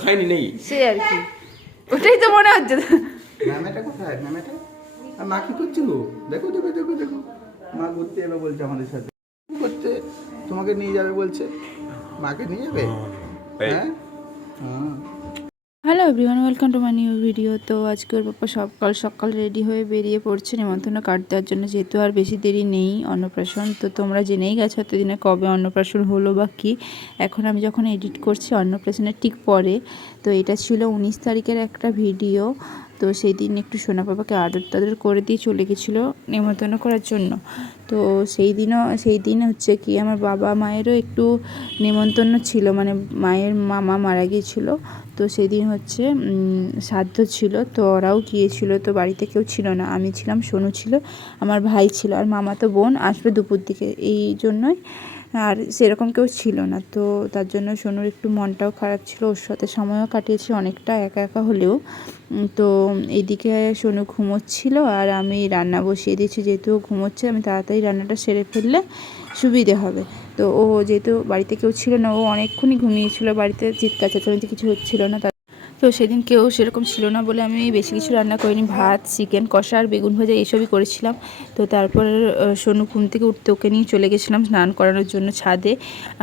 খাইনি নেই সে আর কি, ওটাই তো মনে হচ্ছে। ম্যামেটা কোথায়? ম্যামেটা মা কি করছে গো? দেখো দেখো দেখো দেখো, মা ঘুরতে এলো বলছে আমাদের সাথে, কি করছে? তোমাকে নিয়ে যাবে বলছে, মাকে নিয়ে যাবে? হ্যাঁ হ্যাঁ। Hello everyone, welcome to my new video. তো আজকে ওর পাপা সকাল সকাল রেডি হয়ে বেরিয়ে পড়ছে নেমন্তন্ন কার্ড দেওয়ার জন্য, যেহেতু আর বেশি দেরি নেই অন্নপ্রাশন। তো তোমরা জেনেই গেছো এতদিনে কবে অন্নপ্রাশন হলো বা কী। এখন আমি যখন এডিট করছি অন্নপ্রাশনের ঠিক পরে, তো এটা ছিল 19 তারিখের একটা ভিডিও। তো সেই দিন একটু সোনা পাপাকে আদর টাদর করে দিয়ে চলে গেছিলো নেমন্তন্ন করার জন্য। তো সেই দিন হচ্ছে কি আমার বাবা মায়েরও একটু নেমন্তন্ন ছিল, মানে মায়ের মামা মারা গিয়েছিলো। তো সেদিন হচ্ছে শ্রাদ্ধ ছিল, তো ওরাও গিয়েছিলো। তো বাড়িতে কেউ ছিল না, আমি ছিলাম, সোনু ছিল, আমার ভাই ছিল, আর মামা তো বোন আসবে দুপুর দিকে, এই জন্যই আর সেরকম কেউ ছিল না। তো তার জন্য সোনুর একটু মনটাও খারাপ ছিল, ওর সাথে সময়ও কাটিয়েছি অনেকটা একা একা হলেও। তো এইদিকে সোনু ঘুমোচ্ছিল আর আমি রান্না বসিয়ে দিয়েছি, যেহেতু ঘুমোচ্ছে আমি তাড়াতাড়ি রান্নাটা সেরে ফেললে সুবিধে হবে। তো ও যেহেতু বাড়িতে কেউ ছিল না, ও অনেকক্ষণই ঘুমিয়েছিল, বাড়িতে চিৎকার চেঁচামেচি কিছু হচ্ছিল না। তো সেদিন কেউ সেরকম ছিল না বলে আমি বেশি কিছু রান্না করিনি, ভাত, চিকেন কষা আর বেগুন ভাজা এইসবই করেছিলাম। তো তারপর সোনু ঘুম থেকে উঠতে ওকে নিয়ে চলে গেছিলাম স্নান করানোর জন্য ছাদে।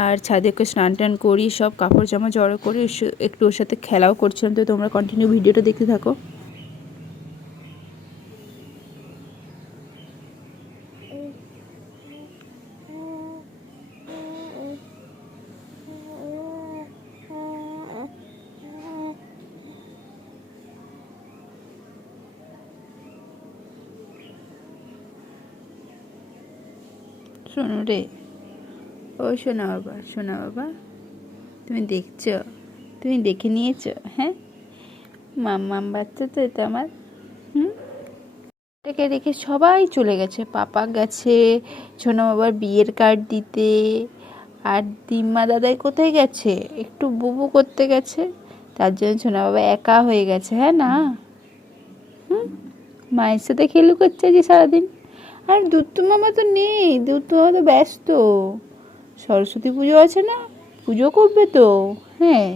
আর ছাদে ওকে স্নান টান করি, সব কাপড় জামা জড়ো করে একটু ওর সাথে খেলাও করছিলাম। তো তোমরা কন্টিনিউ ভিডিওটা দেখতে থাকো। শোনো রে, ও শোনা বাবা, শোনা বাবা, তুমি দেখছো, তুমি দেখে নিয়েছো? হ্যাঁ, মাম্মাম বাচ্চা তো এটা আমার। এটাকে রেখে সবাই চলে গেছে, পাপা গেছে সোনা বাবার বিয়ের কার্ড দিতে, আর দিম্মা দাদাই কোথায় গেছে, একটু বুবু করতে গেছে, তার জন্য সোনা বাবা একা হয়ে গেছে। হ্যাঁ না, মায়ের সাথে খেলু করছে যে সারাদিন। আর দুত্তু মামা তো নেই, দুত্তু মামা তো ব্যস্ত, সরস্বতী পুজো আছে না, পুজো করবে তো। হ্যাঁ,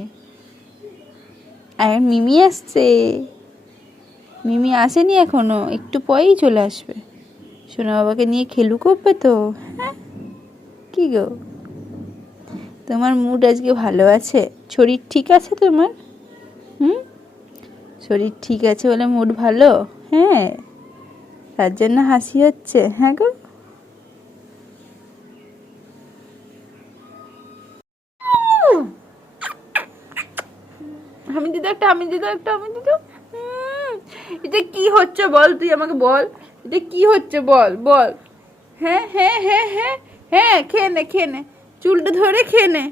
আর মিমি আসছে, মিমি আসেনি এখনো, একটু পরেই চলে আসবে, সোনা বাবাকে নিয়ে খেলু করবে তো। হ্যাঁ, কি গো, তোমার মুড আজকে ভালো আছে? শরীর ঠিক আছে তোমার? শরীর ঠিক আছে বলে মুড ভালো? হ্যাঁ, তার জন্য হাসি হচ্ছে? হ্যাঁ গো, আমি দিদা একটা, আমি দিদা একটা, আমি দিদা। এটা কি হচ্ছে বল, তুই আমাকে বল, এটা কি হচ্ছে বল বল। হ্যাঁ হ্যাঁ হ্যাঁ হ্যাঁ হ্যাঁ, খেয়ে নে খেয়ে নে, চুলটা ধরে খেয়ে নে।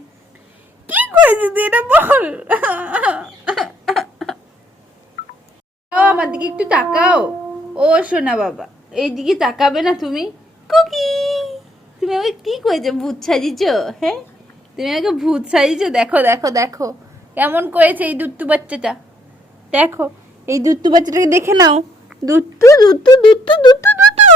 কি করেছিস তুই এটা বল। আমার দিকে একটু তাকাও, ও সোনা বাবা, এইদিকে তাকাবে না তুমি? কুকি, তুমি আমাকে কি করেছো, ভূত সাজিয়েছ? হ্যাঁ, তুমি আমাকে ভূত সাজিয়েছ, দেখো দেখো দেখো কেমন করেছে এই দুত্তু বাচ্চাটা, দেখো এই দুত্তু বাচ্চাটাকে দেখে নাও, দুত্তু দুত্তু দুত্তু দুত্তু দুত্তু।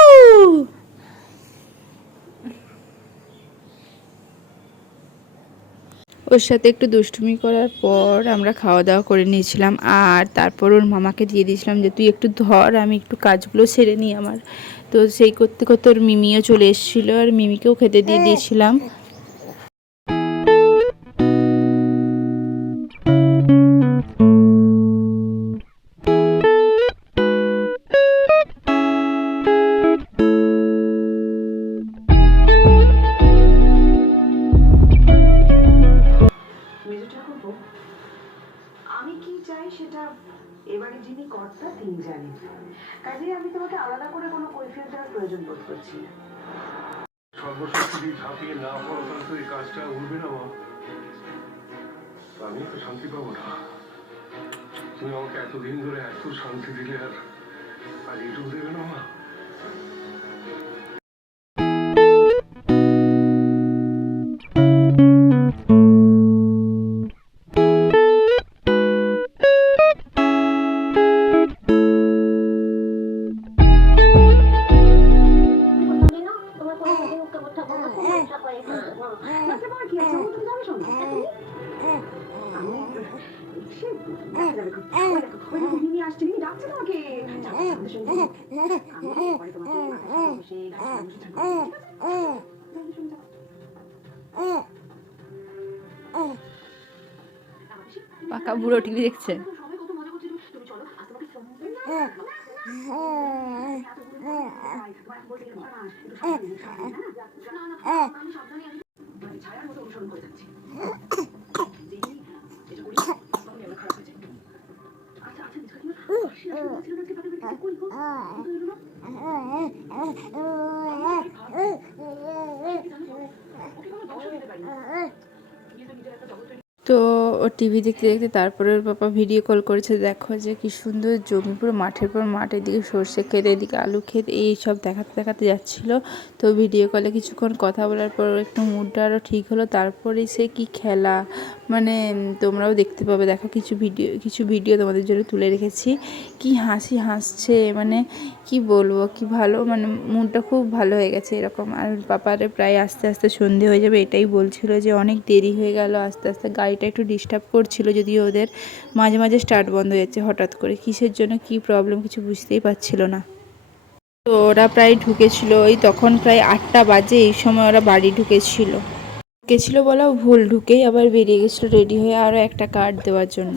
ওর সাথে একটু দুষ্টুমি করার পর আমরা খাওয়া দাওয়া করে নিয়েছিলাম, আর তারপর ওর মামাকে দিয়ে দিয়েছিলাম যে তুই একটু ধর, আমি একটু কাজগুলো সেরে নিই আমার। তো সেই করতে করতে ওর মিমিও চলে এসেছিলো, আর মিমিকেও খেতে দিয়ে দিয়েছিলাম। আমি কি চাই সেটা এবারে যিনি কর্তা তিনি জানেন, কাজে আমি তোমাকে আলাদা করে কোনো কৈফিয়ত দেওয়ার প্রয়োজন বোধ করছি না। সর্বশক্তি ঝাঁপিয়ে না পড়ো তাহলে তো এই কাজটা উঠবে না মা, আমি তো শান্তি পাবো না। তুমি আমাকে এতদিন ধরে এত শান্তি দিলে, আর আজ এইটুকু দেবে না মা? ডাক্তার বাবা কি আছে? তুমি যাবে শোনো। আমি সে যাবে খুব। ওই দেখো, ওই দেখো, মিমি আসছে, মিমি ডাকছে তোমাকে। যাও, আমাদের সঙ্গে যাও। আমি পরে তোমাকে বসে গাছের বসে থাকবো। আমাদের সঙ্গে যাও। পাকা বুড়ো টিভি দেখছে। সবাই কত মজা করছিল। তুমি চলো, আজ তোমাকে ফোন ছায়ার মতো অনুসরণ করে থাকছি। আচ্ছা আচ্ছা তো ও টিভি দেখতে দেখতে তারপরে ওর পাপা ভিডিও কল করেছে, দেখো যে কি সুন্দর জমি, পুরো মাঠের পর মাঠ, এদিকে সর্ষে ক্ষেত, এদিকে আলু ক্ষেত, এই সব দেখাতে দেখাতে যাচ্ছিল। তো ভিডিও কলে কিছুক্ষণ কথা বলার পর একটু মুডটা আরও ঠিক হলো। তারপরে সে কি খেলা, মানে তোমরাও দেখতে পাবে, দেখো কিছু ভিডিও তোমাদের জন্য তুলে রেখেছি। কি হাসি হাসছে, মানে কি বলবো, কি ভালো, মানে মুডটা খুব ভালো হয়ে গেছে এরকম। আর পাপারে প্রায় আস্তে আস্তে সন্ধে হয়ে যাবে, এটাই বলছিল যে অনেক দেরি হয়ে গেল আস্তে আস্তে। গাড়িটা একটু ডিস্টার্ব করছিল, যদিও ওদের মাঝে মাঝে স্টার্ট বন্ধ হয়ে যাচ্ছে হঠাৎ করে, কিসের জন্য কি প্রবলেম কিছু বুঝতেই পারছিল না। তো ওরা প্রায় ঢুকেছিল, ওই তখন প্রায় 8টা বাজে, এই সময় ওরা বাড়ি ঢুকেছিল বলাও ভুল, ঢুকেই আবার বেরিয়ে গেছিলো রেডি হয়ে আরও একটা কার্ড দেওয়ার জন্য।